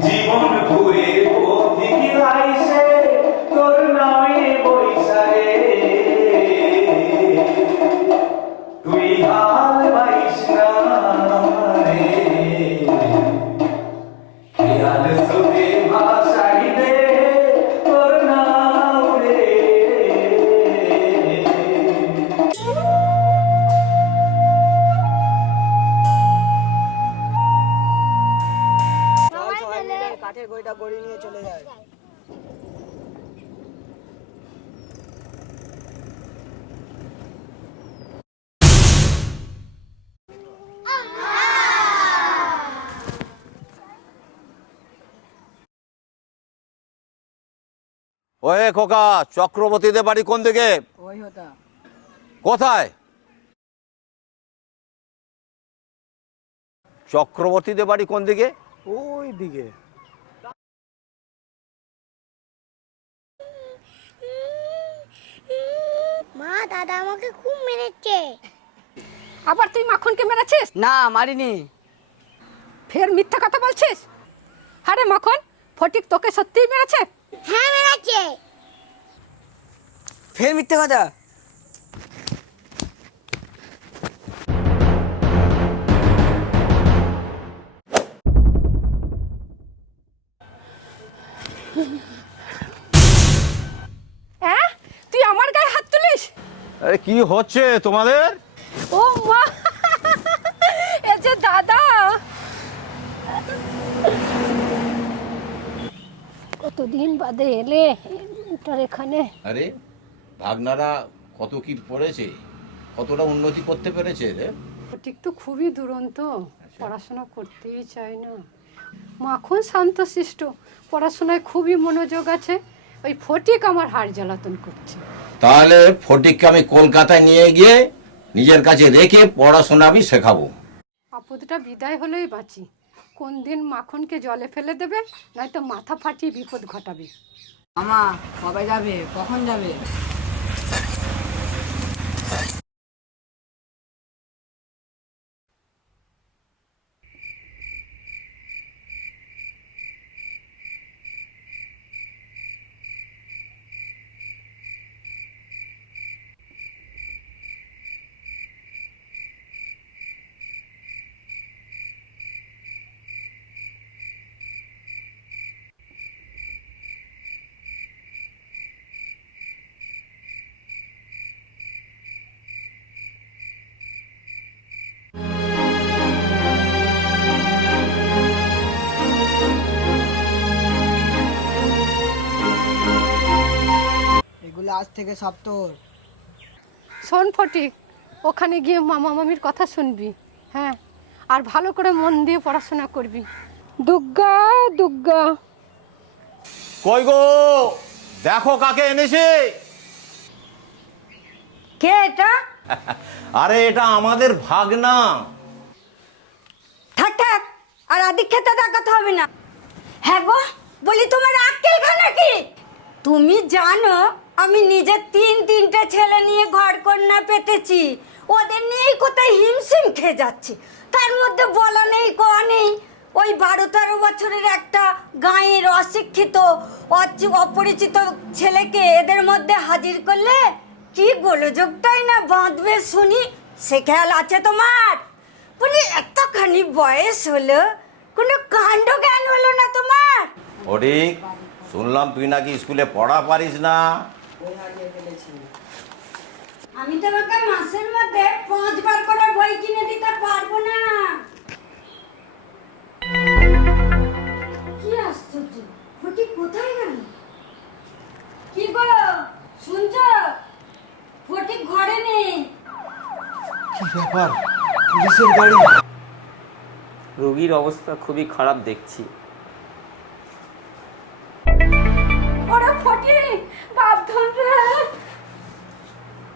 জীবন ঘুরে পথিক আইসে তোর নামে বৈশারে তুই হাল পাইস না রে খেয়াল সুতে ভাষাই দে তোর নাম রে। সবাই মিলে কাঠের গড়িটা গড়ি নিয়ে চলে যায়। ওয়ে খোকা, চক্রবর্তীদের বাড়ি কোন দিকে? ওই হতা কোথায়? চক্রবর্তীদের বাড়ি কোন দিকে? ওই দিকে। মা, দাদা আমাকে খুব মেরেছে। আবার তুই মাখনকে মেরেছিস? না, মারিনি। ফের মিথ্যা কথা বলছিস? আরে মাখন, ফটিক তোকে সত্যিই মেরেছে? হ্যাঁ, মেরেছে। ফের মিথ্যে কথা? হ্যাঁ, তুই আমার গায়ে হাত তুলিস? আরে কি হচ্ছে তোমাদের? ও মা, এ যে দাদা। কতদিন বাদে এলে এটার এখানে। আরে ভাগনারা কত কি পড়েছে, কতটা উন্নতি করতে পেরেছে রে। ফটিক তো খুবই দুরন্ত, পড়াশোনা করতেই চায় না। মাখন শান্তশিষ্ট, পড়াশোনায় খুবই মনোযোগ আছে। ওই ফটিক আমার হাড় জ্বালাতন করছে। তাহলে ফটিককে আমি কলকাতায় নিয়ে গিয়ে নিজের কাছে রেখে পড়াশোনা আমি শেখাবো। আপদটা বিদায় হলেই বাঁচি। কোন দিন মাখনকে জলে ফেলে দেবে, নয়তো মাথা ফাটিয়ে বিপদ ঘটাবে। মামা কবে যাবে, কখন যাবে? এগুলো আজ থেকে সব তোর। শোন ফটিক, ওখানে গিয়ে মামা মামির কথা শুনবি, হ্যাঁ, আর ভালো করে মন দিয়ে পড়াশোনা করবি। দুর্গা দুর্গা। কই গো, দেখো কাকে এনেছে। কে এটা? আরে এটা আমাদের ভাগনা। থাক থাক, আর আদিক্ষেতা দেখাতে হবে না। হ্যাঁ গো, বলি তোমার আক্কেল খানা কি? তুমি জানো আমি নিজে তিনটে ছেলে নিয়ে ঘর কন্যা পেতেছি, ওদের নিয়েই কোথায় হিমশিম খেয়ে যাচ্ছে। তার মধ্যে বলা নেই কোয়া নেই, ওই 12-13 বছরের একটা গাঁয়ের অশিক্ষিত অপরিচিত ছেলেকে এদের মধ্যে হাজির করলে কি গোলযোগটাই না বাঁধবে শুনি। সে খেয়াল আছে তোমার? বলি এতখানি বয়স হলো, কোনো কাণ্ড জ্ঞান হলো না তোমার? ফটিক, শুনলাম তুই নাকি স্কুলে পড়া পারিস না। আমি তোমাকে মাসের মধ্যে 5 বার করে বই কিনে দিতে পারবো না। কি আশ্চর্য, ফটিক কোথায় গেল? কি গো, শুনছো? ফটিক ঘরে নেই। কি ব্যাপার, পুলিশের গাড়ি? রোগীর অবস্থা খুবই খারাপ দেখছি। ওরে ফটিক,